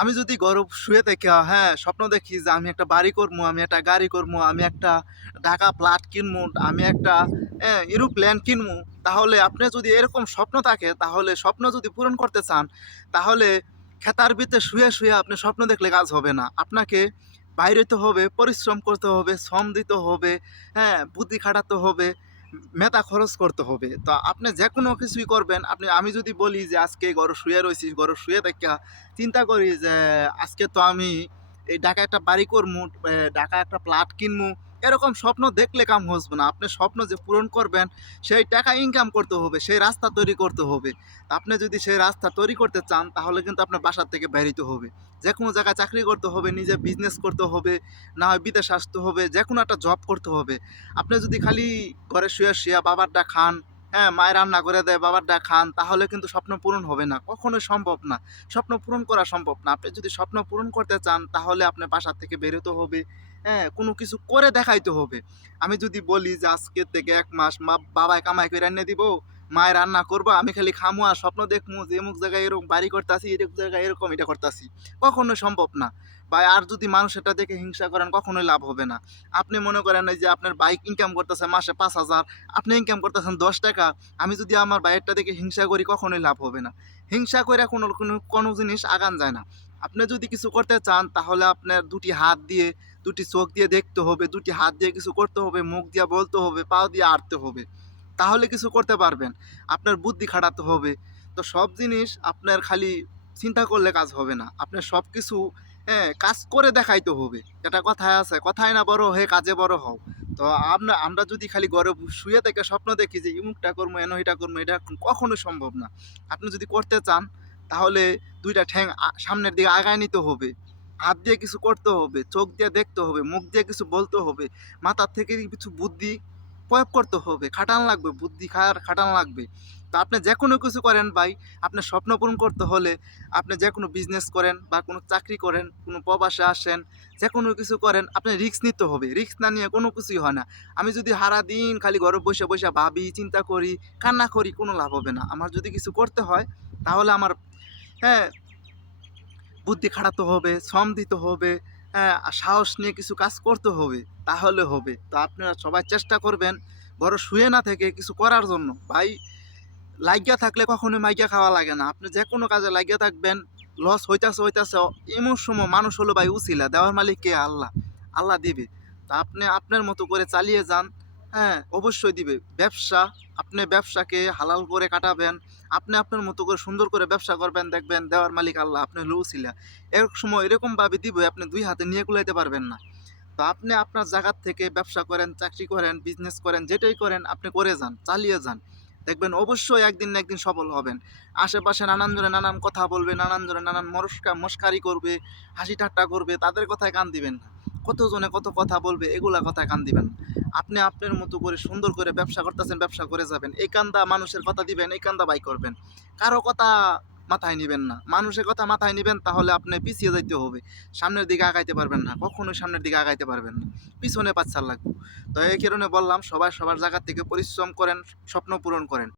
আমি যদি গরব শুয়ে থেকে হ্যাঁ, স্বপ্ন দেখি যে আমি একটা বাড়ি করবো, আমি একটা গাড়ি করবো, আমি একটা ঢাকা ফ্ল্যাট কিনবো, আমি একটা এরোপ্লেন কিনবো। তাহলে আপনি যদি এরকম স্বপ্ন থাকে, তাহলে স্বপ্ন যদি পূরণ করতে চান, তাহলে খেতার ভিতরে শুয়ে শুয়ে আপনি স্বপ্ন দেখলে কাজ হবে না। আপনাকে বাইরে হইতে হবে, পরিশ্রম করতে হবে, শ্রম দিতে হবে, হ্যাঁ, বুদ্ধি খাটাতে হবে, মেধা খরচ করতে হবে। তো আপনি যেকোনো কিছুই করবেন, আমি যদি বলি যে আজকে ঘরে শুয়ে রইছি, ঘরে শুয়ে থাইকা চিন্তা করি যে আজকে তো আমি এই ঢাকায় একটা বাড়ি করমু, ঢাকায় একটা প্লট কিনমু। এরকম স্বপ্ন দেখলে কাম হসবে না। আপনি স্বপ্ন যে পূরণ করবেন, সেই টাকা ইনকাম করতে হবে, সেই রাস্তা তৈরি করতে হবে। আপনি যদি সেই রাস্তা তৈরি করতে চান, তাহলে কিন্তু আপনার বাসার থেকে বের হইতে হবে। যেকোনো জায়গায় চাকরি করতে হবে, নিজে বিজনেস করতে হবে, না হয় বিদেশ আসতে হবে, যেকোনো একটা জব করতে হবে। আপনি যদি খালি ঘরে শুয়ে শুয়ে বাবারটা খান, হ্যাঁ, মায়ের রান্না করে দেয়, বাবারটা খান, তাহলে কিন্তু স্বপ্ন পূরণ হবে না, কখনোই সম্ভব না। স্বপ্ন পূরণ করা সম্ভব না। আপনি যদি স্বপ্ন পূরণ করতে চান, তাহলে আপনার বাসার থেকে বেরোতে হবে, হ্যাঁ, কোনো কিছু করে দেখাইতে হবে। আমি যদি বলি যে আজকে থেকে ১ মাস বাবায় কামাই করে এনে দিব, মায়ের রান্না করবো, আমি খালি খামু আর স্বপ্ন দেখমু যে অমুক জায়গায় এরকম বাড়ি করতাছি, এরকম জায়গায় এরকম এটা করতাছি, কখনোই সম্ভব না। বা আর যদি মানুষ এটা দেখে হিংসা করেন, কখনোই লাভ হবে না। আপনি মনে করেন এই যে আপনার বাইক ইনকাম করতেছে মাসে ৫,০০০, আপনি ইনকাম করতেছেন ১০ টাকা। আমি যদি আমার বাইকটা দেখে হিংসা করি, কখনোই লাভ হবে না। হিংসা করে কোনো জিনিস আগান যায় না। আপনি যদি কিছু করতে চান, তাহলে আপনার ২ টি হাত দিয়ে, ২ টি চোখ দিয়ে দেখতে হবে, ২ টি হাত দিয়ে কিছু করতে হবে, মুখ দিয়ে বলতে হবে, পাও দিয়ে হাঁটতে হবে। তাহলে কিছু করতে পারবেন। আপনার বুদ্ধি খাটাতে হবে। তো সব জিনিস আপনার খালি চিন্তা করলে কাজ হবে না। আপনার সবকিছু, হ্যাঁ, কাজ করে দেখাইতে হবে। একটা কথায় আছে, "কথায় না বড় হয়ে কাজে বড় হও।" তো আমরা যদি খালি ঘরে শুয়ে থেকে স্বপ্ন দেখি যে ইমুকটা করবো, এটা করবো, এটা কখনোই সম্ভব না। আপনি যদি করতে চান, তাহলে ২ টা ঠ্যাং সামনের দিকে আগায় নিতে হবে। হাত দিয়ে কিছু করতে হবে, চোখ দিয়ে দেখতে হবে, মুখ দিয়ে কিছু বলতে হবে, মাথার থেকে কিছু বুদ্ধি প্রয়োগ করতে হবে, খাটান লাগবে, বুদ্ধি খাটান লাগবে। তো আপনি যেকোনো কিছু করেন ভাই, আপনার স্বপ্ন পূরণ করতে হলে আপনি যেকোনো বিজনেস করেন বা কোনো চাকরি করেন, কোনো প্রবাসে আসেন, যেকোনো কিছু করেন, আপনার রিস্ক নিতে হবে। রিস্ক না নিয়ে কোনো কিছুই হয় না। আমি যদি সারাদিন খালি ঘরে বইসা, বইসা ভাবি, চিন্তা করি, কান্না করি, কোনো লাভ হবে না। আমার যদি কিছু করতে হয়, তাহলে আমার, হ্যাঁ, বুদ্ধি খাটাতে হবে, শ্রম দিতে হবে, হ্যাঁ, আর সাহস নিয়ে কিছু কাজ করতে হবে, তাহলে হবে। তো আপনারা সবাই চেষ্টা করবেন ঘরে শুয়ে না থেকে কিছু করার জন্য। ভাই, লাইগা থাকলে কখনোই মাইগা খাওয়া লাগে না। আপনি যেকোনো কাজে লাইগা থাকবেন, লস হইতাছে, এমন সময় মানুষ হলো ভাই উছিলা, দেওয়ার মালিক কে? আল্লাহ। আল্লাহ দিবে। তো আপনি আপনার মতো করে চালিয়ে যান, হ্যাঁ, অবশ্যই দিবে। ব্যবসা, আপনি ব্যবসাকে হালাল করে কাটাবেন। আপনি আপনার মতো করে সুন্দর করে ব্যবসা করবেন, দেখবেন দেওয়ার মালিক আল্লাহ, আপনি হলো উছিলা। এক সময় এরকমভাবে দিবে, আপনি ২ হাতে নিয়ে কুলাইতে পারবেন না। তো আপনি আপনার জায়গার থেকে ব্যবসা করেন, চাকরি করেন, বিজনেস করেন, যেটাই করেন আপনি করে যান, চালিয়ে যান। দেখবেন অবশ্যই একদিন না একদিন সফল হবেন। আশেপাশে নানান জনে নানান কথা বলবে, নানান জনে নানান মশকারি করবে, হাসি ঠাট্টা করবে, তাদের কথায় কান দিবেন না। কতজনে কত কথা বলবে, এগুলা কথায় কান দিবেন না। আপনি আপনার মতো করে সুন্দর করে ব্যবসা করতেছেন, ব্যবসা করে যাবেন। এই কান্দা মানুষের কথা দিবেন, এই কান্দা বাই করবেন। কারো কথা মাথায় নিবেন না। মানুষের কথা মাথায় নিবেন, তাহলে আপনি পিছিয়ে যাইতে হবে। সামনের দিকে আগাইতে পারবেন না। কখনোই সামনের দিকে আগাইতে পারবেন না। পিছনে পাচ্ছার লাগবে। তো এই কারণে বললাম, সবাই সবার জায়গা থেকে পরিশ্রম করেন, স্বপ্ন পূরণ করেন।